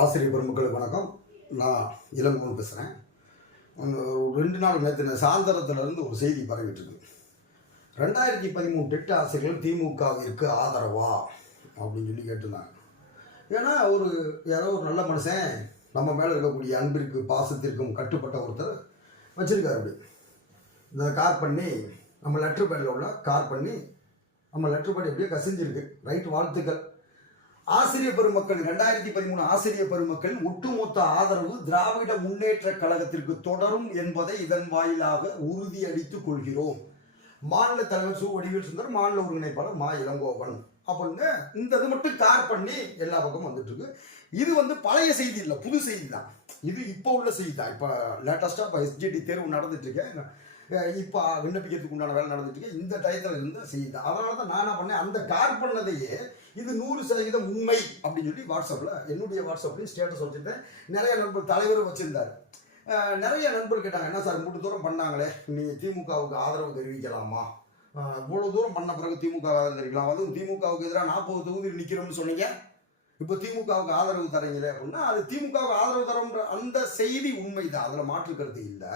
ஆசிரியர் பெருமக்களுக்கு வணக்கம். நான் இளங்கோன் பேசுகிறேன் ஒரு ரெண்டு நாள் நேற்று சாயந்தரத்துலேருந்து ஒரு செய்தி பரவிட்டுருக்கு. ரெண்டாயிரத்தி பதிமூணு டெட் ஆசிரியர்கள் திமுகவிற்கு ஆதரவா? அப்படின்னு சொல்லி கேட்டிருந்தாங்க. ஏன்னா ஒரு யாரோ ஒரு நல்ல மனுஷன் நம்ம மேலே இருக்கக்கூடிய அன்பிற்கு பாசத்திற்கும் கட்டுப்பட்ட ஒருத்தர் வச்சிருக்காரு அப்படி. இந்த கார் பண்ணி நம்ம லெட்ரு பேடில் உள்ள கார் பண்ணி நம்ம லெட்ரு பேட் எப்படியோ கசிஞ்சிருக்கு. ரைட் வாழ்த்துக்கள். ஆசிரியர் பெருமக்கள் ரெண்டாயிரத்தி பதிமூணு ஆசிரியர் பெருமக்கள் ஒட்டுமொத்த ஆதரவு திராவிட முன்னேற்ற கழகத்திற்கு தொடரும் என்பதை இதன் வாயிலாக உறுதியளித்துக் கொள்கிறோம். மாநில தலைவர் சு. வடிவேல் சுந்தர் மாநில ஒருங்கிணைப்பாளர் மா. இளங்கோவன். அப்படின்னு இந்த இது மட்டும் கார் பண்ணி எல்லா பக்கமும் வந்துட்டு இருக்கு இது வந்து பழைய செய்தி இல்லை புது செய்தி தான். இது இப்போ உள்ள செய்தி தான். இப்போ லேட்டஸ்ட்டாக இப்போ எஸ்ஜிடி தேர்வு நடந்துட்டு இருக்கேன் இப்போ விண்ணப்பிக்கிறதுக்கு உண்டான வேலை நடந்துட்டு இருக்கு இந்த டயத்தில் இருந்த செய்தி தான். அதனால தான் நான் என்ன பண்ணேன் அந்த கார் பண்ணதையே இது நூறு சதவீதம் உண்மை அப்படின்னு சொல்லி வாட்ஸ்அப்பில் என்னுடைய வாட்ஸ்அப்லேயும் ஸ்டேட்டஸ் வச்சுருந்தேன். நிறைய நண்பர் தலைவரும் வச்சுருந்தார். நிறைய நண்பர் கேட்டாங்க என்ன சார் மூட்டு தூரம் பண்ணாங்களே? நீங்கள் திமுகவுக்கு ஆதரவு தெரிவிக்கலாமா? இவ்வளோ தூரம் பண்ண பிறகு திமுக ஆதரவு தெரிவிக்கலாம். அதுவும் திமுகவுக்கு எதிராக நாற்பது தொகுதி நிற்கிறோம்னு சொன்னீங்க. இப்போ திமுகவுக்கு ஆதரவு தரீங்களே அப்படின்னா அது திமுகவுக்கு ஆதரவு தரோன்ற அந்த செய்தி உண்மைதான். அதில் மாற்று கருத்து இல்லை.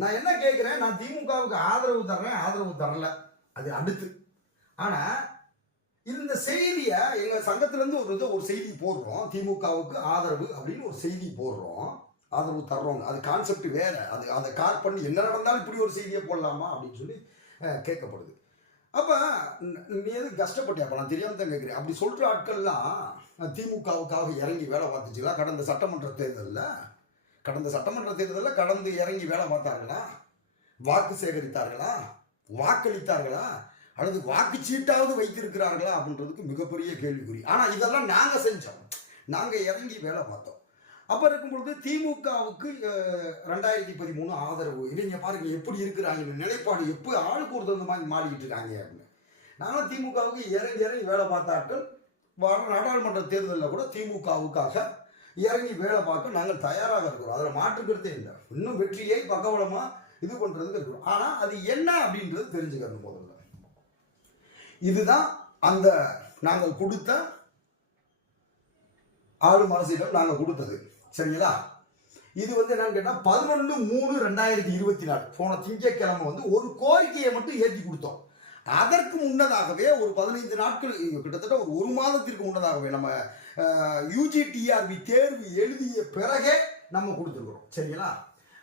நான் என்ன கேட்குறேன் நான் திமுகவுக்கு ஆதரவு தர்றேன் ஆதரவு தரல. அது அடுத்து. ஆனால் இந்த செய்தியை எங்கள் சங்கத்திலேருந்து ஒரு இது ஒரு செய்தி போடுறோம். திமுகவுக்கு ஆதரவு அப்படின்னு ஒரு செய்தி போடுறோம். ஆதரவு தர்றோங்க அது கான்செப்ட் வேற. அது அதை கார் பண்ணி என்ன நடந்தாலும் இப்படி ஒரு செய்தியை போடலாமா அப்படின்னு சொல்லி கேட்கப்படுது. அப்போ நீ எது கஷ்டப்பட்டியா? அப்போ நான் தெரியாமல் தான் கேட்குறேன். அப்படி சொல்கிற ஆட்கள்லாம் திமுகவுக்காக இறங்கி வேலை பார்த்துச்சுங்களா? கடந்த சட்டமன்ற தேர்தலில்? கடந்த சட்டமன்ற தேர்தலில் கடந்து இறங்கி வேலை பார்த்தார்களா? வாக்கு சேகரித்தார்களா? வாக்களித்தார்களா? அல்லது வாக்குச்சீட்டாவது வைத்திருக்கிறார்களா அப்படின்றதுக்கு மிகப்பெரிய கேள்விக்குறி. ஆனால் இதெல்லாம் நாங்கள் செஞ்சோம். நாங்கள் இறங்கி வேலை பார்த்தோம். அப்போ இருக்கும் பொழுது திமுகவுக்கு ரெண்டாயிரத்தி பதிமூணு ஆதரவு. இவங்க பாருங்க எப்படி இருக்கிறாங்க நிலைப்பாடு எப்போ ஆளுக்கு ஒரு தகுந்த மாதிரி மாறிக்கிட்டு இருக்காங்க அப்படின்னு. நாங்கள் திமுகவுக்கு இறங்கி இறங்கி வேலை பார்த்தாட்கள் வர நாடாளுமன்ற தேர்தலில் கூட திமுகவுக்காக இறங்கி வேலை பார்க்க நாங்கள் தயாராக இருக்கிறோம். அதில் மாற்றுக்கிறதே இல்லை. இன்னும் வெற்றியை பக்கவளமாக இது பண்ணுறதுக்கு இருக்கிறோம். ஆனால் அது என்ன அப்படின்றது தெரிஞ்சுக்கணும் முதல்ல. இதுதான் அந்த நாங்கள் கொடுத்த ஆளு மனசிடம் நாங்கள் கொடுத்தது. சரிங்களா? இது வந்து என்னன்னு கேட்டால் பதினொன்று மூணு ரெண்டாயிரத்தி இருபத்தி நாலு. போன திங்கட்கிழமை வந்து ஒரு கோரிக்கையை மட்டும் ஏற்றி கொடுத்தோம். அதற்கு முன்னதாகவே ஒரு பதினைந்து நாட்கள் கிட்டத்தட்ட ஒரு ஒரு மாதத்திற்கு முன்னதாகவே நம்ம யூஜிடிஆர்பி தேர்வு எழுதிய பிறகே நம்ம கொடுத்துருக்குறோம். சரிங்களா?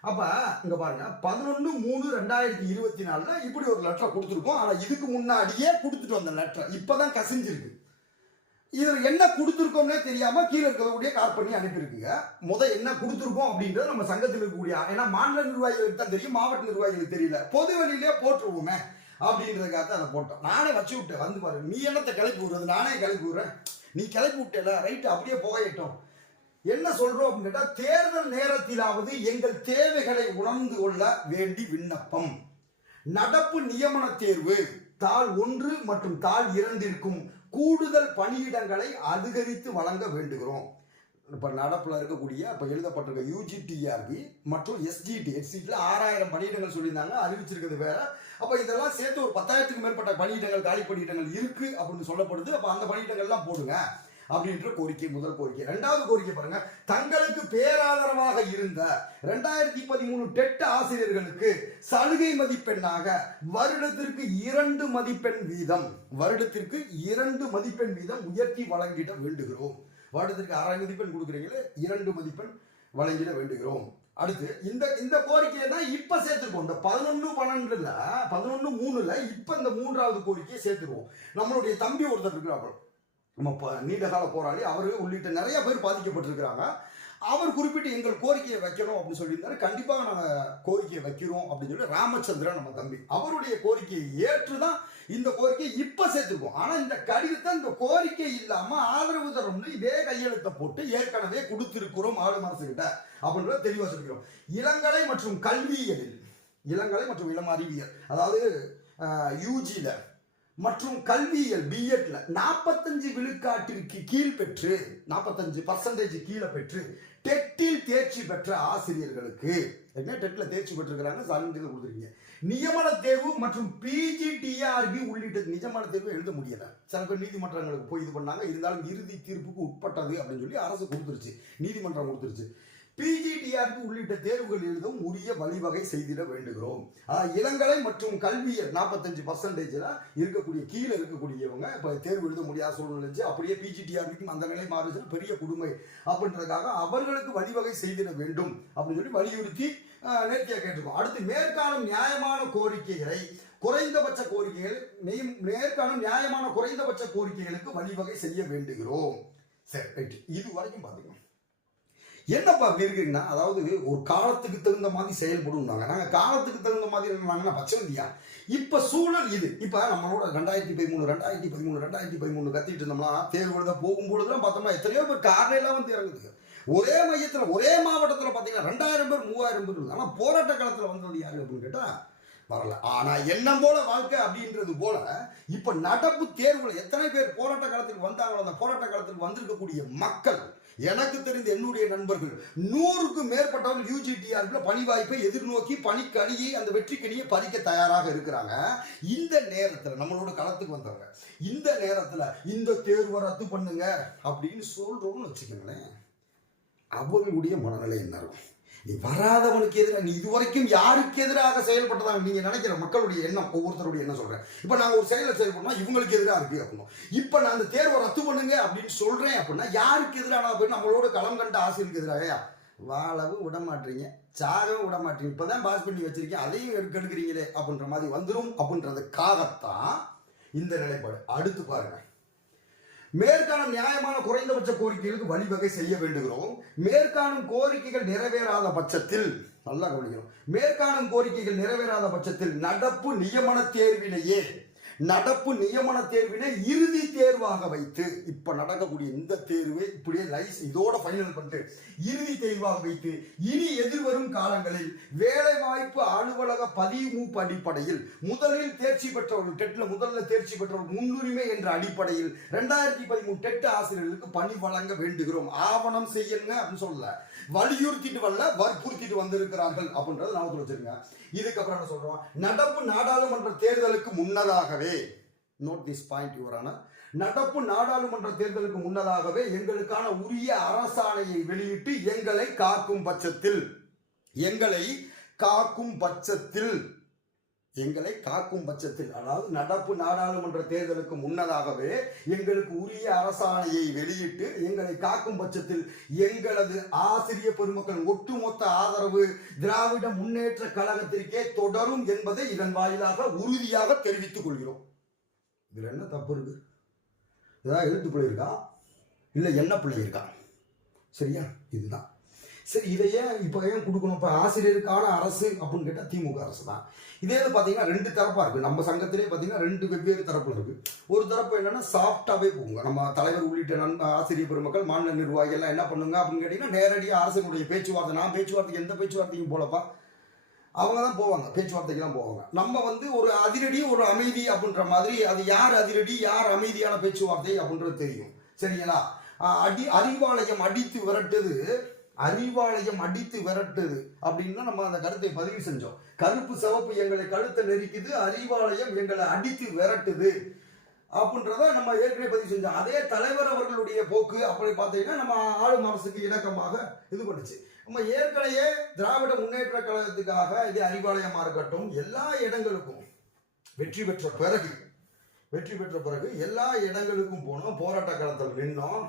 அப்போ இங்கே பாருங்க பதினொன்று மூணு ரெண்டாயிரத்தி இருபத்தி நாலுல இப்படி ஒரு லெட்டரை கொடுத்துருக்கோம். ஆனால் இதுக்கு முன்னாடியே கொடுத்துட்டு வந்த லெட்டர் இப்போ தான் கசிஞ்சிருக்கு. இதில் என்ன கொடுத்துருக்கோம்னே தெரியாம கீழே இருக்கக்கூடிய கால் பண்ணி அனுப்பியிருக்குங்க. முத என்ன கொடுத்துருக்கோம் அப்படின்றது நம்ம சங்கத்தில் இருக்கக்கூடிய ஏன்னா மாநில நிர்வாகிகளுக்கு தான் தெரியும் மாவட்ட நிர்வாகிகளுக்கு தெரியல. பொது வழியிலேயே போட்டுருவோமே அப்படின்றதுக்காக தான் அதை போட்டோம். நானே வச்சு விட்டேன். வந்து பாரு நீ என்னத்தை கிளப்பி விடுறது? நானே கிளப்பி விடுறேன். நீ கிளப்பி விட்டல ரைட்டு அப்படியே போகட்டும் என்ன சொல்றோம் அப்படின்னு கேட்டால் தேர்தல் நேரத்திலாவது எங்கள் தேவைகளை உணர்ந்து கொள்ள வேண்டி விண்ணப்பம். நடப்பு நியமன தேர்வு தாள் ஒன்று மற்றும் தாள் இரண்டிற்கும் கூடுதல் பணியிடங்களை அதிகரித்து வழங்க வேண்டுகிறோம். இப்போ நடப்பில் இருக்கக்கூடிய இப்போ எழுதப்பட்டிருக்க யூஜிடிஆர்பி மற்றும் எஸ்ஜிடி எஸ்ஜிடியில் ஆறாயிரம் பணியிடங்கள் சொல்லியிருந்தாங்க அறிவிச்சிருக்கிறது வேற. அப்போ இதெல்லாம் சேர்த்து ஒரு பத்தாயிரத்துக்கு மேற்பட்ட பணியிடங்கள் காலி பணியிடங்கள் இருக்குது அப்படின்னு சொல்லப்படுது. அப்போ அந்த பணியிடங்கள்லாம் போடுங்க. அப்படின்ற கோரிக்கை முதல் கோரிக்கை. ரெண்டாவது கோரிக்கை பாருங்க தங்களுக்கு பேராதரவாக இருந்த ரெண்டாயிரத்தி பதிமூணு டெட் ஆசிரியர்களுக்கு சலுகை மதிப்பெண்ணாக வருடத்திற்கு இரண்டு மதிப்பெண் வீதம் வருடத்திற்கு இரண்டு மதிப்பெண் வீதம் உயர்த்தி வழங்கிட வேண்டுகிறோம். வருடத்திற்கு அரை மதிப்பெண் கொடுக்குறீங்களே இரண்டு மதிப்பெண் வழங்கிட வேண்டுகிறோம். அடுத்து இந்த இந்த கோரிக்கையை தான் இப்ப சேர்த்துருக்கோம். இந்த பதினொன்று பன்னெண்டுல பதினொன்று மூணுல இப்ப இந்த மூன்றாவது கோரிக்கையை சேர்த்துருவோம். நம்மளுடைய தம்பி ஒருத்தர் இருக்கிறார்கள் நம்ம இப்போ நீண்ட கால போராளி அவர் உள்ளிட்ட நிறைய பேர் பாதிக்கப்பட்டிருக்கிறாங்க. அவர் குறிப்பிட்டு எங்கள் கோரிக்கையை வைக்கணும் அப்படின்னு சொல்லியிருந்தாரு. கண்டிப்பாக நாங்கள் கோரிக்கையை வைக்கிறோம் அப்படின்னு சொல்லி ராமச்சந்திரன் நம்ம தம்பி அவருடைய கோரிக்கையை ஏற்று தான் இந்த கோரிக்கையை இப்போ சேர்த்துருக்கோம். ஆனால் இந்த கடிதத்தை இந்த கோரிக்கை இல்லாமல் ஆதரவு தரணும்னு இதே கையெழுத்தை போட்டு ஏற்கனவே கொடுத்துருக்கிறோம் ஆளு மனசுக்கிட்ட அப்படின்றத தெளிவாக சொல்லிக்கிறோம். இளங்கலை மற்றும் கல்வியியலில் இளங்கலை மற்றும் இளம் அறிவியல் அதாவது யூஜியில் மற்றும் கல்வியியல் பிஎட்ல நாற்பத்தஞ்சு விழுக்காட்டிற்கு கீழ் பெற்று நாற்பத்தஞ்சு பர்சன்டேஜ் கீழே பெற்று டெட்டில் தேர்ச்சி பெற்ற ஆசிரியர்களுக்கு என்ன டெட்ல தேர்ச்சி பெற்றிருக்கிறாங்க? சான்றிதழ் கொடுத்துருக்கீங்க. நியமன தேர்வு மற்றும் பிஜிடிஆர்பி உள்ளிட்ட நிஜமான தேர்வு எழுத முடியல. சில பேர் நீதிமன்றங்களுக்கு போய் இது பண்ணாங்க. இருந்தாலும் இறுதி தீர்ப்புக்கு உட்பட்டது அப்படின்னு சொல்லி அரசு கொடுத்துருச்சு. நீதிமன்றம் கொடுத்துருச்சு. பிஜிடிஆர்பி உள்ளிட்ட தேர்வுகள் எழுதவும் உரிய வழிவகை செய்திட வேண்டுகிறோம். இளங்கலை மற்றும் கல்வியல் நாற்பத்தஞ்சு பர்சன்டேஜில் இருக்கக்கூடிய கீழே இருக்கக்கூடியவங்க இப்போ தேர்வு எழுத முடியாத சூழ்நிலை அப்படியே பிஜிடிஆர்பிக்கும் அந்த நிலை மாறுச்சுன்னா பெரிய கொடுமை அப்படின்றதுக்காக அவர்களுக்கு வழிவகை செய்திட வேண்டும் அப்படின்னு சொல்லி வலியுறுத்தி நேர்த்தியாக கேட்டிருக்கோம். அடுத்து மேற்காணும் நியாயமான கோரிக்கைகளை குறைந்தபட்ச கோரிக்கைகள் நேர்காணும் மேற்காணும் நியாயமான குறைந்தபட்ச கோரிக்கைகளுக்கு வழிவகை செய்ய வேண்டுகிறோம். சரி ரைட் இது வரைக்கும் பார்த்தீங்கன்னா என்னப்பா அப்படி இருக்கீங்கன்னா அதாவது ஒரு காலத்துக்கு தகுந்த மாதிரி செயல்படும்னாங்க. நாங்கள் காலத்துக்கு தகுந்த மாதிரி இருந்தாங்கன்னா இல்லையா இப்போ சூழல் இது. இப்போ நம்மளோட ரெண்டாயிரத்தி பதிமூணு ரெண்டாயிரத்தி பதிமூணு ரெண்டாயிரத்தி பதிமூணு கத்திட்டு இருந்தோம்னா தேர்வு எழுத போகும்பொழுதுலாம் பார்த்தோம்னா எத்தனையோ பேர் காரணம் வந்து இறங்குது. ஒரே மையத்தில் ஒரே மாவட்டத்தில் பார்த்தீங்கன்னா ரெண்டாயிரம் பேர் மூவாயிரம் பேர் இருக்குது ஆனால் போராட்ட காலத்தில் வந்தது யாரு அப்படின்னு கேட்டால் வரல. ஆனால் எண்ணம் போல வாழ்க்கை அப்படின்றது போல இப்போ நடப்பு தேர்வுகள் எத்தனை பேர் போராட்ட காலத்துக்கு வந்தாங்களோ அந்த போராட்ட காலத்துக்கு வந்திருக்கக்கூடிய மக்கள் எனக்கு தெரிந்த என்னுடைய நண்பர்கள் நூறுக்கும் மேற்பட்டவர்கள் யூஜிடிஆர்ல பணி வாய்ப்பை எதிர்நோக்கி பணிக்கணியை அந்த வெற்றிக்கணியை பறிக்க தயாராக இருக்கிறாங்க. இந்த நேரத்தில் நம்மளோட களத்துக்கு வந்தவங்க இந்த நேரத்தில் இந்த தேர்வை ரத்து பண்ணுங்க அப்படின்னு சொல்றோம்னு வச்சுக்கோங்களேன் அவர்களுடைய மனநிலை என்ன இருக்கும்? வராதவனுக்கு எதிராக நீ இதுவரைக்கும் யாருக்கு எதிராக செயல்பட்டதாக நீங்கள் நினைக்கிற மக்களுடைய எண்ணம் ஒவ்வொருத்தருடைய எண்ணம் சொல்கிறேன் இப்போ நாங்கள் ஒரு செயலை செயல்படணும் இவங்களுக்கு எதிராக இருக்கு அப்படின்னா இப்போ நான் அந்த தேர்வை ரத்து பண்ணுங்க அப்படின்னு சொல்கிறேன் அப்படின்னா யாருக்கு எதிரான போய் நம்மளோட களம் கண்ட ஆசிரியருக்கு எதிராக? வாழவும் விட மாட்டீங்க சாகவும் விட மாட்டீங்க இப்பதான் பாஸ் பண்ணி வச்சுருக்கேன் அதையும் எடுக்க எடுக்கிறீங்களே அப்படின்ற மாதிரி வந்துடும் அப்படின்றதுக்காகத்தான் இந்த நிலைப்பாடு. அடுத்து பாருங்கள் மேற்காணும் நியாயமான குறைந்தபட்ச கோரிக்கைகளுக்கு வழிவகை செய்ய வேண்டுகிறோம். மேற்காணும் கோரிக்கைகள் நிறைவேறாத பட்சத்தில் நல்லா கவனிக்கணும். மேற்காணும் கோரிக்கைகள் நிறைவேறாத பட்சத்தில் நடப்பு நியமன தேர்விலேயே நடப்பு நியமன தேர்வினை இறுதி தேர்வாக வைத்து இப்ப நடக்கக்கூடிய இந்த தேர்வை இப்படியே லைஸ் இதோட ஃபைனல் பண்ணிட்டு இறுதி தேர்வாக வைத்து இனி எதிர்வரும் காலங்களில் வேலை வாய்ப்பு அலுவலக பதிமூப்பு அடிப்படையில் முதலில் தேர்ச்சி பெற்றவர்கள் டெட்ல முதல்ல தேர்ச்சி பெற்றவர்கள் முன்னுரிமை என்ற அடிப்படையில் ரெண்டாயிரத்தி பதிமூணு டெட் ஆசிரியர்களுக்கு பணி வழங்க வேண்டுகிறோம். ஆவணம் செய்யுங்க அப்படின்னு சொல்லல. வலியுறுத்திட்டு வரல வற்புறுத்திட்டு வந்திருக்கிறார்கள் அப்படின்றத நான் வச்சிருங்க. இதுக்கப்புறம் என்ன சொல்றோம்? நடப்பு நாடாளுமன்ற தேர்தலுக்கு முன்னதாகவே நோட் திஸ் பாயிண்ட் யுவரான நடப்பு நாடாளுமன்ற தேர்தலுக்கு முன்னதாகவே எங்களுக்கான உரிய அரசாணையை வெளியிட்டு எங்களை காக்கும் பட்சத்தில் எங்களை காக்கும் பட்சத்தில் எங்களை காக்கும் பட்சத்தில் அதாவது நடப்பு நாடாளுமன்ற தேர்தலுக்கு முன்னதாகவே எங்களுக்கு உரிய அரசாணையை வெளியிட்டு எங்களை காக்கும் பட்சத்தில் எங்களது ஆசிரிய பெருமக்கள் ஒட்டுமொத்த ஆதரவு திராவிட முன்னேற்ற கழகத்திற்கே தொடரும் என்பதை இதன் வாயிலாக உறுதியாக தெரிவித்துக் கொள்கிறோம். இதுல என்ன தப்பு இருக்கு? ஏதாவது எழுத்து பிள்ளை இருக்கா? இல்லை என்ன பிள்ளை இருக்கா? சரியா? இதுதான். சரி இதை ஏன் இப்போ ஏன் கொடுக்கணும்? இப்போ ஆசிரியருக்கான அரசு அப்படின்னு கேட்டால் திமுக அரசு தான். இதே இது பார்த்தீங்கன்னா ரெண்டு தரப்பாக இருக்குது நம்ம சங்கத்திலே பார்த்தீங்கன்னா ரெண்டு வெவ்வேறு தரப்புல இருக்குது ஒரு தரப்பு என்னென்னா சாஃப்டாகவே போங்க. நம்ம தலைவர் உள்ளிட்ட நண்ப ஆசிரியர் பெருமக்கள் மாநில நிர்வாகிகள்லாம் என்ன பண்ணுங்க அப்படின்னு கேட்டிங்கன்னா நேரடியாக அரசனுடைய பேச்சுவார்த்தை நான் பேச்சுவார்த்தைக்கு எந்த பேச்சுவார்த்தைக்கும் போலப்பா. அவங்க தான் போவாங்க. பேச்சுவார்த்தைக்கு தான் போவாங்க. நம்ம வந்து ஒரு அதிரடி ஒரு அமைதி அப்படின்ற மாதிரி அது யார் அதிரடி யார் அமைதியான பேச்சுவார்த்தை அப்படின்றது தெரியும். சரிங்களா? அடி அறிவாலயம் அடித்து விரட்டுது அறிவாலயம் அடித்து விரட்டுது அப்படின்னா நம்ம அந்த கருத்தை பதிவு செஞ்சோம். கருப்பு சிவப்பு எங்களை கழுத்தை நெரிக்குது அறிவாலயம் எங்களை அடித்து விரட்டுது அப்படின்றத நம்ம ஏற்கனவே பதிவு செஞ்சோம். அதே தலைவர் அவர்களுடைய போக்கு அப்படி பார்த்தீங்கன்னா நம்ம ஆளும் அரசுக்கு இணக்கமாக இது பண்ணுச்சு. நம்ம ஏற்கனவே திராவிட முன்னேற்ற கழகத்துக்காக இது அறிவாலயமாக இருக்கட்டும் எல்லா இடங்களுக்கும் வெற்றி பெற்ற பிறகு வெற்றி பெற்ற பிறகு எல்லா இடங்களுக்கும் போனோம் போராட்ட காலத்தில் நின்னோம்.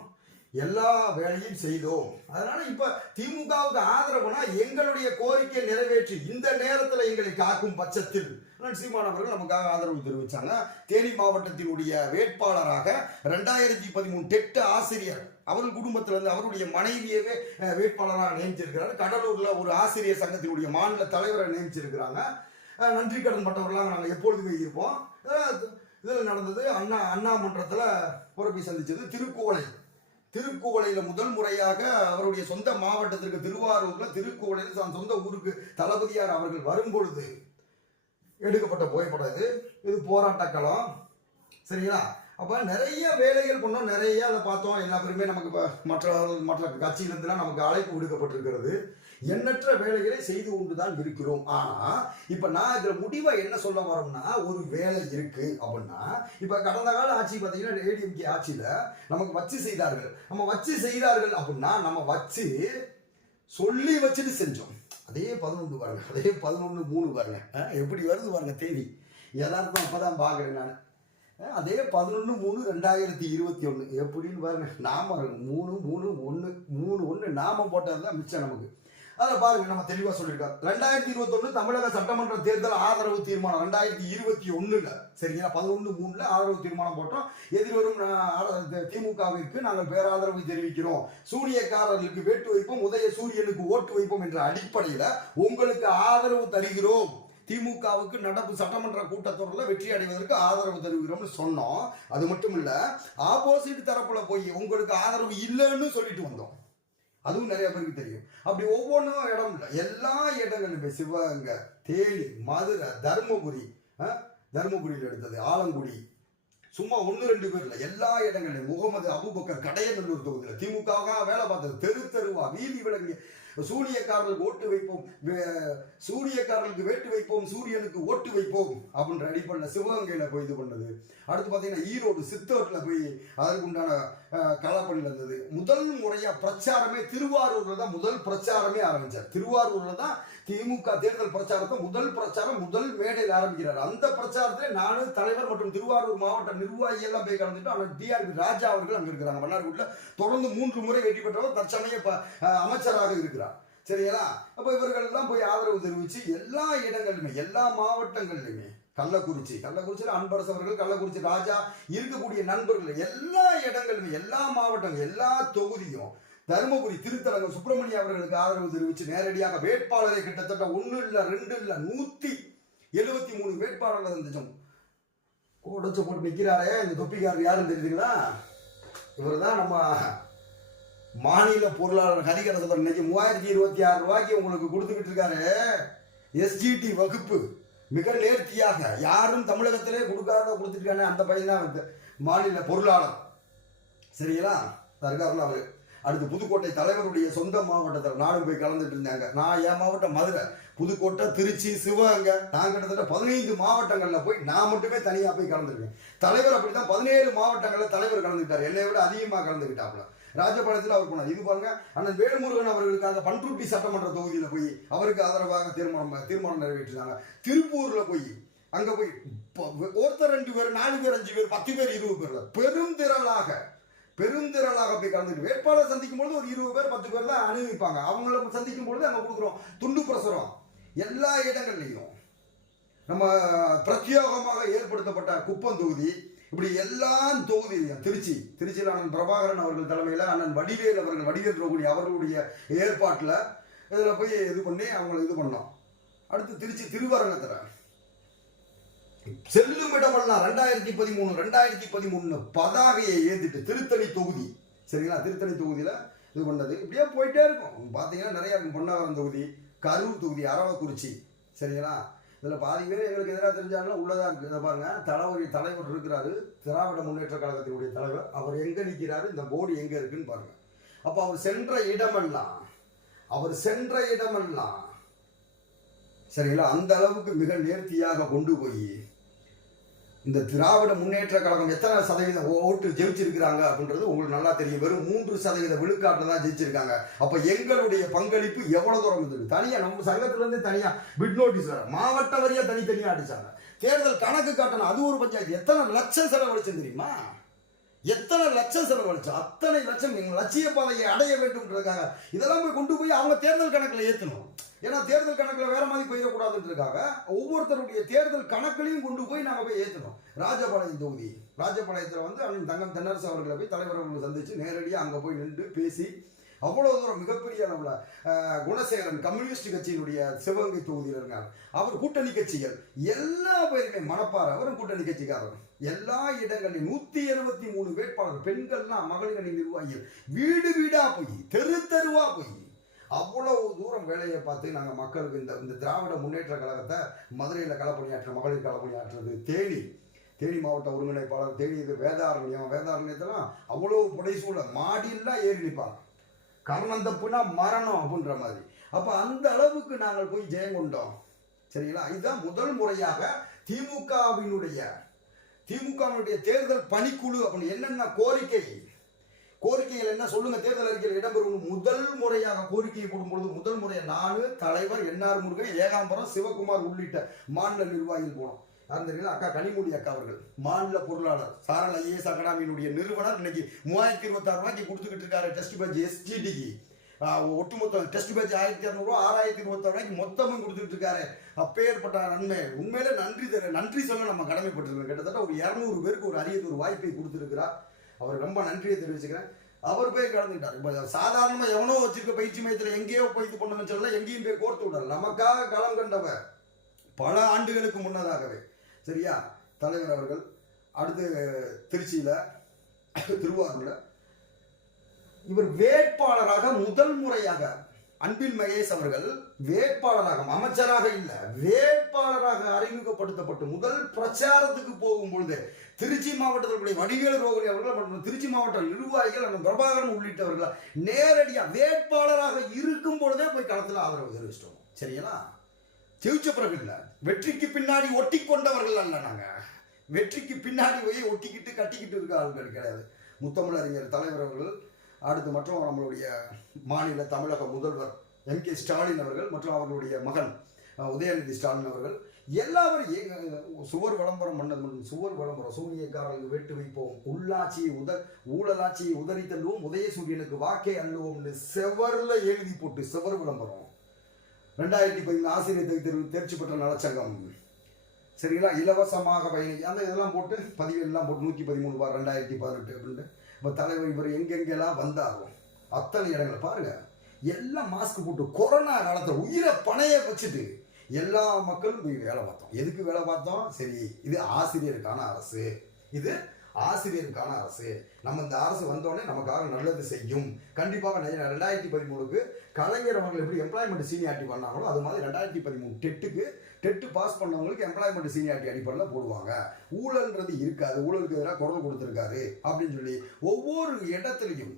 எல்லா வேலையும் செய்தோம். அதனால இப்ப திமுகவுக்கு ஆதரவுனா எங்களுடைய கோரிக்கையை நிறைவேற்றி இந்த நேரத்தில் எங்களை காக்கும் பட்சத்தில் சீமான் அவர்கள் நமக்காக ஆதரவு தெரிவித்தாங்க தேனி மாவட்டத்தினுடைய வேட்பாளராக ரெண்டாயிரத்தி பதிமூணு டெட்டு ஆசிரியர். அவர் குடும்பத்திலிருந்து அவருடைய மனைவியவே வேட்பாளராக நியமிச்சிருக்கிறார். கடலூர்ல ஒரு ஆசிரியர் சங்கத்தினுடைய மாநில தலைவரை நியமிச்சிருக்கிறாங்க. நன்றி கடன் பட்டவர்களாக நாங்கள் எப்பொழுதுமே இருப்போம். இதில் நடந்தது அண்ணா அண்ணா மன்றத்தில் பொறுப்பை சந்தித்தது திருக்கோளை. திருக்குவளையில முதல் முறையாக அவருடைய சொந்த மாவட்டத்திற்கு திருவாரூர்ல திருக்குவளையில் தன் சொந்த ஊருக்கு தளபதியார் அவர்கள் வரும்பொழுது எடுக்கப்பட்ட புகைப்படம் இது. இது போராட்ட களம் சரிங்களா? அப்போ நிறைய வேலைகள் பண்ணோம். நிறைய அதை பார்த்தோம். எல்லா பேருமே நமக்கு இப்போ மற்ற மற்ற கட்சியிலிருந்துலாம் நமக்கு அழைப்பு விடுக்கப்பட்டிருக்கிறது. எண்ணற்ற வேலைகளை செய்து கொண்டு தான் இருக்கிறோம். ஆனால் இப்போ நான் இதில் முடிவாக என்ன சொல்ல வரோம்னா ஒரு வேலை இருக்கு அப்படின்னா இப்போ கடந்த கால ஆட்சி பார்த்தீங்கன்னா ஏடிஎம்கே ஆட்சியில் நமக்கு வச்சு செய்தார்கள். நம்ம வச்சு செய்தார்கள் அப்படின்னா நம்ம வச்சு சொல்லி வச்சுட்டு செஞ்சோம். அதே பதினொன்று பாருங்க அதே பதினொன்று மூணு பாருங்க. எப்படி வருது பாருங்க தேதி. யதார்த்தம் அப்போ தான் பார்க்குறேன் நான் அதே பதினொன்று மூணு ரெண்டாயிரத்தி இருபத்தி ஒன்று எப்படின்னு பாருங்க நாம மூணு மூணு ஒன்று மூணு ஒன்று நாம போட்டது தான் மிச்சம் நமக்கு. அதை பாருங்க நம்ம தெளிவாக சொல்லியிருக்கோம் ரெண்டாயிரத்தி இருபத்தொன்று தமிழக சட்டமன்ற தேர்தல் ஆதரவு தீர்மானம் ரெண்டாயிரத்தி இருபத்தி ஒன்றில் சரிங்களா பதினொன்று மூணில் ஆதரவு தீர்மானம் போட்டோம். எதிர்வரும் திமுகவிற்கு நாங்கள் பேராதரவு தெரிவிக்கிறோம். சூரியக்காரர்களுக்கு வேட்டு வைப்போம் உதய சூரியனுக்கு ஓட்டு வைப்போம் என்ற அடிப்படையில் உங்களுக்கு ஆதரவு தருகிறோம். திமுகவுக்கு நடப்பு சட்டமன்ற கூட்டத்தொடரில் வெற்றி அடைவதற்கு ஆதரவு தருகிறோம்னு சொன்னோம். அது மட்டும் இல்லை ஆப்போசிட் தரப்பில் போய் உங்களுக்கு ஆதரவு இல்லைன்னு சொல்லிட்டு வந்தோம். அதுவும் நிறைய பேருக்கு தெரியும். அப்படி ஒவ்வொன்றும் இடம் இல்லை. எல்லா இடங்களுமே சிவகங்கை தேனி மதுரை தருமபுரி தருமபுரியில் எடுத்தது ஆலங்குடி. சும்மா ஒன்று ரெண்டு பேர் இல்லை. எல்லா இடங்களிலும் முகமது அபுபக்கர் கடையநல்லூர் தொகுதியில் திமுக வேலை பார்த்தது தெரு தெருவா வீதி விளங்கி சூரியக்காரர்களுக்கு ஓட்டு வைப்போம். வே- சூரியக்காரர்களுக்கு வேட்டு வைப்போம். சூரியனுக்கு ஓட்டு வைப்போம். அப்படின்ற அடிப்படையில் சிவகங்கையில் போய் இது பண்ணது. அடுத்து பார்த்தீங்கன்னா ஈரோடு சித்தோட்டில் போய் அதற்கு உண்டான களப்பணியில் இருந்தது முதல் முறையாக பிரச்சாரமே திருவாரூரில் தான் முதல் பிரச்சாரமே ஆரம்பித்தார் திருவாரூரில் தான் திமுக தேர்தல் பிரச்சாரத்தை முதல் பிரச்சாரம் முதல் மேடையில் ஆரம்பிக்கிறார். அந்த பிரச்சாரத்தில் நானும் தலைவர் மற்றும் திருவாரூர் மாவட்ட நிர்வாகி எல்லாம் போய் கலந்துட்டு ஆனால் டிஆர்பி ராஜா அவர்கள் அங்கே இருக்கிறாங்க. மன்னார்குடியில் தொடர்ந்து மூன்று முறை வெற்றி பெற்றவர் தற்சமய அமைச்சராக இருக்கிறார். சரிங்களா? அப்போ இவர்கள் எல்லாம் போய் ஆதரவு தெரிவித்து எல்லா இடங்களிலுமே எல்லா மாவட்டங்களிலுமே கள்ளக்குறிச்சி கள்ளக்குறிச்சியில் அன்பரசு அவர்கள் கள்ளக்குறிச்சி ராஜா இருக்கக்கூடிய நண்பர்கள் எல்லா இடங்களிலுமே எல்லா மாவட்டங்கள் எல்லா தொகுதியும் தருமபுரி திருத்தலங்கம் சுப்பிரமணிய அவர்களுக்கு ஆதரவு தெரிவித்து நேரடியாக வேட்பாளரை கிட்டத்தட்ட ஒன்று இல்லை ரெண்டு இல்லை நூற்றி எழுபத்தி மூணு வேட்பாளர்கள் இருந்துச்சோம் உடச்சு போட்டு நிற்கிறாரே இந்த தொப்பிக்காரர் யாருன்னு தெரியுதுங்களா? இவர் தான் நம்ம மாநில பொருளாளர் ஹரிகரசபர் இன்னைக்கு மூவாயிரத்தி இருபத்தி ஆறு ரூபாய்க்கு உங்களுக்கு கொடுத்துக்கிட்டு இருக்காரு. எஸ்ஜிடி வகுப்பு மிக நேர்த்தியாக யாரும் தமிழகத்திலே கொடுக்காத கொடுத்துருக்கானே அந்த பையன் தான் மாநில பொருளாளர். சரிங்களா? இருக்காருல அவர். அடுத்து புதுக்கோட்டை தலைவருடைய சொந்த மாவட்டத்தில் நானும் போய் கலந்துட்டு இருந்தாங்க. நான் என் மாவட்டம் மதுரை புதுக்கோட்டை திருச்சி சிவகங்கை நான் கிட்டத்தட்ட பதினைந்து மாவட்டங்களில் போய் நான் மட்டுமே தனியாக போய் கலந்துருக்கேன் தலைவர் அப்படி தான் பதினேழு மாவட்டங்களில் தலைவர் கலந்துக்கிட்டார். என்னை விட அதிகமாக கலந்துக்கிட்டாப்புல. ராஜபாளையத்தில் அவர் போனார். இது பாருங்க அண்ணன் வேல்முருகன் அவர்களுக்காக பண்ருட்டி சட்டமன்ற தொகுதியில் போய் அவருக்கு ஆதரவாக தீர்மானம் தீர்மானம் நிறைவேற்றினாங்க. திருப்பூரில் போய் அங்கே போய் ஒருத்தர் ரெண்டு பேர் நாலு பேர் அஞ்சு பேர் பத்து பேர் இருபது பேர் பெரும் திரளாக பெருந்திரளாக போய் கலந்துட்டு வேட்பாளர் சந்திக்கும் பொழுது ஒரு இருபது பேர் பத்து பேர் தான் அனுபவிப்பாங்க அவங்கள சந்திக்கும் பொழுது அங்கே கொடுக்குறோம். துண்டு பிரசுரம். எல்லா இடங்கள்லையும் நம்ம பிரத்யேகமாக ஏற்படுத்தப்பட்ட குப்பம் தொகுதி இப்படி எல்லா தொகுதியிலையும் திருச்சி திருச்சியில் அண்ணன் பிரபாகரன் அவர்கள் தலைமையில் அண்ணன் வடிவேல் அவர்கள் வடிவேல் ரோகுடி அவர்களுடைய ஏற்பாட்டில் இதில் போய் இது பண்ணி அவங்களை இது பண்ணோம். அடுத்து திருச்சி திருவரங்கத்தில். செல்லும் இடமெல்லாம் ரெண்டாயிரத்தி பதிமூணு ரெண்டாயிரத்தி பதிமூணு பதாகையை ஏந்திட்டு திருத்தணி தொகுதி. சரிங்களா? திருத்தணி தொகுதியில் இது பண்ணது. இப்படியே போயிட்டே இருக்கும். பார்த்தீங்கன்னா நிறையா இருக்கும். பொன்னாவரம் தொகுதி கரூர் தொகுதி அரவக்குறிச்சி. சரிங்களா? இதில் பாதி பேர் எங்களுக்கு எதிராக தெரிஞ்சாலும் உள்ளதாக இருக்குது இதை பாருங்கள் தலைவர் தலைவர் இருக்கிறாரு. திராவிட முன்னேற்ற கழகத்தினுடைய தலைவர். அவர் எங்கே நிற்கிறாரு இந்த போர்டு எங்கே இருக்குன்னு பாருங்கள் அப்போ அவர் சென்ற இடமெல்லாம் அவர் சென்ற இடமெல்லாம் சரிங்களா? அந்த அளவுக்கு மிக நேர்த்தியாக கொண்டு போய் இந்த திராவிட முன்னேற்ற கழகம் எத்தனை சதவீதம் ஓட்டு ஜெயிச்சிருக்கிறாங்க அப்படின்றது உங்களுக்கு நல்லா தெரியும். வெறும் மூன்று சதவீத விழுக்காட்டில் தான் ஜெயிச்சிருக்காங்க. அப்போ எங்களுடைய பங்களிப்பு எவ்வளோ தூரம் இருந்தது தனியாக நம்ம சங்கத்திலேருந்து தனியாக பிட் நோட்டீஸ் வர மாவட்ட வரியாக தனித்தனியாக அடித்தாங்க தேர்தல் கணக்கு காட்டணும். அது ஒரு பஞ்சாயத்து. எத்தனை லட்சம் செலவழிச்சு தெரியுமா? எத்தனை லட்சம் செலவழிச்சு அத்தனை லட்சம் எங்கள் லட்சிய பாதையை அடைய வேண்டும்ன்றதுக்காக இதெல்லாம் போய் கொண்டு போய் அவங்க தேர்தல் கணக்கில் ஏற்றணும் ஏன்னா தேர்தல் கணக்கில் வேற மாதிரி போயிடக்கூடாதுன்றதுக்காக ஒவ்வொருத்தருடைய தேர்தல் கணக்குலையும் கொண்டு போய் நாங்கள் போய் ஏற்றணும் ராஜபாளையம் தொகுதி. ராஜபாளையத்தில் வந்து அண்ணன் தங்கம் தென்னரசு அவர்களை போய் தலைவர் அவர்களை நேரடியாக அங்கே போய் நின்று பேசி அவ்வளோ தூரம் மிகப்பெரிய அளவில் குணசேகரன் கம்யூனிஸ்ட் கட்சியினுடைய சிவகங்கை தொகுதியில் இருக்காங்க அவர் கூட்டணி கட்சிகள். எல்லா பேருமே மணப்பாறை அவரும் கூட்டணி கட்சிக்காரர். எல்லா இடங்களிலும் நூற்றி எழுபத்தி மூணு வேட்பாளர் பெண்கள்லாம் மகளிர் அணி நிர்வாகிகள். வீடு வீடாக போய் தெரு தெருவாக போய் அவ்வளவு தூரம் வேலையை பார்த்து நாங்கள் மக்களுக்கு இந்த இந்த திராவிட முன்னேற்ற கழகத்தை மதுரையில் களப்பணியாற்ற மகளிர் களப்பணியாற்றுறது தேனி. தேனி மாவட்ட ஒருங்கிணைப்பாளர் தேனி இது வேதாரண்யம். வேதாரண்யத்தெல்லாம் அவ்வளோ புடைசூழ மாடியெல்லாம் ஏறி நிற்பாங்க கர்ணம் தப்புனா மரணம் அப்படின்ற மாதிரி. அப்போ அந்த அளவுக்கு நாங்கள் போய் ஜெயங்கொண்டோம் சரிங்களா? இதுதான் முதல் முறையாக திமுகவினுடைய திமுகவினுடைய தேர்தல் பணிக்குழு அப்படின்னு என்னென்ன கோரிக்கை கோரிக்கைகள் என்ன? சொல்லுங்க. தேர்தல் அறிக்கையில் இடம்பெறும் முதல் முறையாக கோரிக்கையை போடும்பொழுது முதல் முறையை நானு தலைவர் என்ஆர் முருகன் ஏகாம்பரம் சிவகுமார் உள்ளிட்ட மாநில நிர்வாகிகள் போனோம். யார் அக்கா கனிமொழி அக்கா அவர்கள் மாநில பொருளாளர் சாரல் ஐஏஎஸ் அகாடமியினுடைய நிறுவனர். இன்னைக்கு மூவாயிரத்தி இருபத்தாறு ரூபாய்க்கு கொடுத்துக்கிட்டு இருக்காரு டெஸ்ட் பேட்ச் எஸ்டிடிக்கு ஒட்டுமொத்த டெஸ்ட் பேட்ச் ஆயிரத்தி இரநூறுவா ஆறாயிரத்தி இருபத்தாறு ரூபாய்க்கு மொத்தமும் கொடுத்துட்டு இருக்காரு. அப்பேற்பட்ட நன்மை. உண்மையிலே நன்றி தர நன்றி சொல்ல நம்ம கடமைப்பட்டிருக்கோம். கிட்டத்தட்ட ஒரு இரநூறு பேருக்கு ஒரு அரிய ஒரு வாய்ப்பை கொடுத்துருக்கிறார். அவர் ரொம்ப நன்றியை தெரிவிச்சுக்கிறேன். அவர் போய் கலந்துக்கிட்டார். இப்போ சாதாரணமாக எவனோ வச்சிருக்க பயிற்சி மையத்தில் எங்கேயோ போய் இது பண்ணுங்கன்னு சொல்லல எங்கேயும் போய் கோர்த்து விடல. நமக்காக களம் கண்டவர் பல ஆண்டுகளுக்கு முன்னதாகவே. சரியா? தலைவர் அவர்கள் அடுத்து திருச்சியில் திருவாரூரில். இவர் வேட்பாளராக முதல் முறையாக அன்பில் மகேஷ் அவர்கள் வேட்பாளராக அமைச்சராக இல்லை வேட்பாளராக அறிமுகப்படுத்தப்பட்டு முதல் பிரச்சாரத்துக்கு போகும் பொழுது திருச்சி மாவட்டத்தினுடைய வடிவேலு ரோகணி அவர்கள் மற்றும் திருச்சி மாவட்ட நிர்வாகிகள் அந்த பிரபாகரன் உள்ளிட்டவர்கள் நேரடியாக வேட்பாளராக இருக்கும் பொழுதே போய் களத்தில் ஆதரவு தெரிவிச்சிட்டோம். சரிங்களா? ஜெயிச்ச பிறகு இல்லை. வெற்றிக்கு பின்னாடி ஒட்டி கொண்டவர்கள் அல்ல நாங்கள் வெற்றிக்கு பின்னாடி போய் ஒட்டிக்கிட்டு கட்டிக்கிட்டு இருக்க ஆள்கள் கிடையாது. முத்தமிழறிஞர் தலைவர் அவர்கள் அடுத்து மற்றும் நம்மளுடைய மாநில தமிழக முதல்வர் எம் கே ஸ்டாலின் அவர்கள் மற்றும் அவர்களுடைய மகன் உதயநிதி ஸ்டாலின் அவர்கள். எல்லாரும் ஏ- சுவர் விளம்பரம் பண்ணது மட்டும் சுவர் விளம்பரம் சூரியக்காரர்களுக்கு வெட்டு வைப்போம். உள்ளாட்சியை உத ஊழலாட்சியை உதறி தள்ளுவோம். உதயசூரியனுக்கு வாக்கை அள்ளுவோம்னு செவரில் எழுதி போட்டு செவர் விளம்பரம். ரெண்டாயிரத்தி பதிமூணு ஆசிரியர் தேர்வு தேர்ச்சி பெற்ற நலச்சங்கம். சரிங்களா? இலவசமாக பயணி அந்த இதெல்லாம் போட்டு பதிவெல்லாம் போட்டு நூற்றி பதிமூணு பார் ரெண்டாயிரத்தி பதினெட்டு அப்படின்ட்டு. இப்போ தலைவர் இவர் எங்கெங்கெல்லாம் வந்தாரோ அத்தனை இடங்களை பாருங்க. எல்லாம் மாஸ்க் போட்டு கொரோனா காலத்தில் உயிரை பணைய வச்சுட்டு எல்லா மக்களும் போய் வேலை பார்த்தோம். எதுக்கு வேலை பார்த்தோம்? சரி இது ஆசிரியருக்கான அரசு. இது ஆசிரியருக்கான அரசு. நம்ம இந்த அரசு வந்தோடனே நமக்காக நல்லது செய்யும். கண்டிப்பாக ரெண்டாயிரத்தி பதிமூணுக்கு கலைஞர் அவர்கள் எப்படி எம்ப்ளாய்மெண்ட் சீனியாரிட்டி பண்ணாங்களோ அது மாதிரி ரெண்டாயிரத்தி பதிமூணு டெட்டுக்கு டெட்டு பாஸ் பண்ணவங்களுக்கு எம்ப்ளாய்மெண்ட் சீனியாரிட்டி அடிப்படையில் போடுவாங்க. ஊழல்ன்றது இருக்காது. ஊழலுக்கு எதிராக குரல் கொடுத்துருக்காரு அப்படின்னு சொல்லி ஒவ்வொரு இடத்துலையும்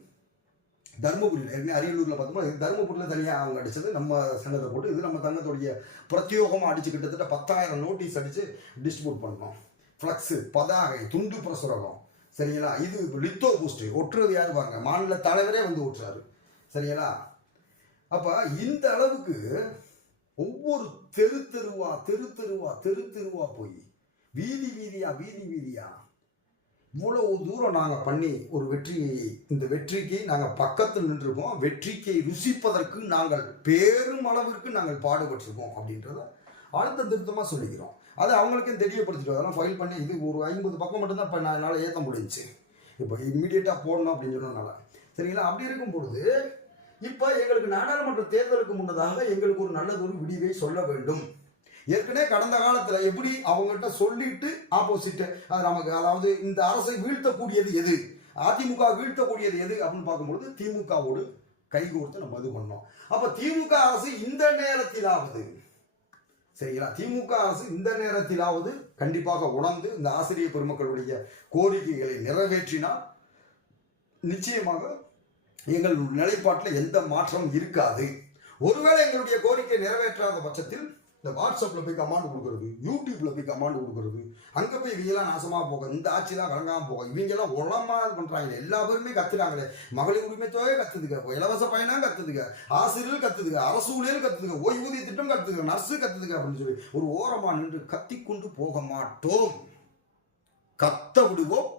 தருமபுரியில் ஏற்கனவே அரியலூரில் பார்த்தோம்னா இது தருமபுரியில் தனியாக அவங்க அடித்தது நம்ம சங்கத்தை போட்டு இது நம்ம தங்கத்துடைய பிரத்யோகமாக அடித்து கிட்டத்தட்ட பத்தாயிரம் நோட்டீஸ் அடித்து டிஸ்ட்ரிபியூட் பண்ணோம். ஃப்ளக்ஸு பதாகை துண்டு பிரசுரகம். சரிங்களா? இது லித்தோ பூஸ்ட். ஒட்டுறது யார் பாருங்க? மாநில தலைவரே வந்து ஒட்டுறாரு சரிங்களா? அப்போ இந்த அளவுக்கு ஒவ்வொரு தெரு தெருவா தெரு தெருவா தெரு தெருவா போய் வீதி வீதியா வீதி வீதியா. இவ்வளவு தூரம் நாங்கள் பண்ணி ஒரு வெற்றியை இந்த வெற்றிக்கு நாங்கள் பக்கத்தில் நின்றுருக்கோம். வெற்றிக்கை ருசிப்பதற்கு நாங்கள் பெரும் அளவிற்கு நாங்கள் பாடுபட்டிருக்கோம் அப்படின்றத அழுத்த திருத்தமாக சொல்லிக்கிறோம். அது அவங்களுக்கும் தெரியப்படுத்திட்டு அதெல்லாம் ஃபைல் பண்ணி இது ஒரு ஐம்பது பக்கம் மட்டும்தான் இப்போ நான் என்னால் ஏற்ற முடிஞ்சுச்சு. இப்போ இம்மிடியேட்டாக போடணும் அப்படின்னு சொன்னதுனால. சரிங்களா? அப்படி இருக்கும் பொழுது இப்போ எங்களுக்கு நாடாளுமன்ற தேர்தலுக்கு முன்னதாக எங்களுக்கு ஒரு நல்லது ஒரு விடிவை சொல்ல வேண்டும். ஏற்கனவே கடந்த காலத்தில் எப்படி அவங்ககிட்ட சொல்லிட்டு ஆப்போசிட் அது நமக்கு அதாவது இந்த அரசை வீழ்த்தக்கூடியது எது? அதிமுக வீழ்த்தக்கூடியது எது? அப்படின்னு பார்க்கும்பொழுது திமுகவோடு கைகோர்த்து நம்ம இது பண்ணோம். அப்போ திமுக அரசு இந்த நேரத்திலாவது சரிங்களா? திமுக அரசு இந்த நேரத்திலாவது கண்டிப்பாக உணர்ந்து இந்த ஆசிரியர் பெருமக்களுடைய கோரிக்கைகளை நிறைவேற்றினால் நிச்சயமாக எங்கள் நிலைப்பாட்டில் எந்த மாற்றமும் இருக்காது. ஒருவேளை எங்களுடைய கோரிக்கை நிறைவேற்றாத பட்சத்தில் இந்த வாட்ஸ்அப்பில் போய் கமாண்ட் கொடுக்குறது யூடியூப்பில் போய் கமாண்ட் கொடுக்கறது அங்கே போய் இவங்கெல்லாம் நாசமாக போக இந்த ஆட்சிலாம் கலங்காமல் போக இவங்கெல்லாம் உளமாக பண்ணுறாங்க எல்லா பேருமே கத்துறாங்களே. மகளிர் உரிமை தொகை கத்துதுங்க இலவச பயணம் கத்துதுங்க ஆசிரியர் கத்துதுங்க அரசு ஊழியர் கத்துதுங்க ஓய்வூதிய திட்டம் கத்துதுங்க நர்ஸு கத்துதுங்க அப்படின்னு சொல்லி ஒரு ஓரமாக நின்று கத்திக்கொண்டு போக மாட்டோம். கத்த விடுவோம்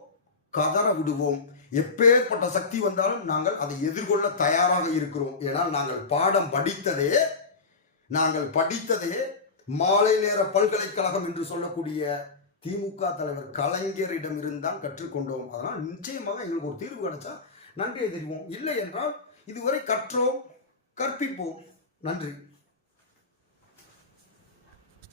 கதற விடுவோம். எப்பேற்பட்ட சக்தி வந்தாலும் நாங்கள் அதை எதிர்கொள்ள தயாராக இருக்கிறோம். ஏனால் நாங்கள் பாடம் படித்ததே நாங்கள் படித்ததே மாலை நேர பல்கலைக்கழகம் என்று சொல்லக்கூடிய திமுக தலைவர் கலைஞரிடம் இருந்தால் கற்றுக்கொண்டோம். அதனால் நிச்சயமாக எங்களுக்கு ஒரு தீர்வு கிடைச்சா நன்றியை தெரிவோம் இல்லை என்றால் இதுவரை கற்றோம் கற்பிப்போம். நன்றி.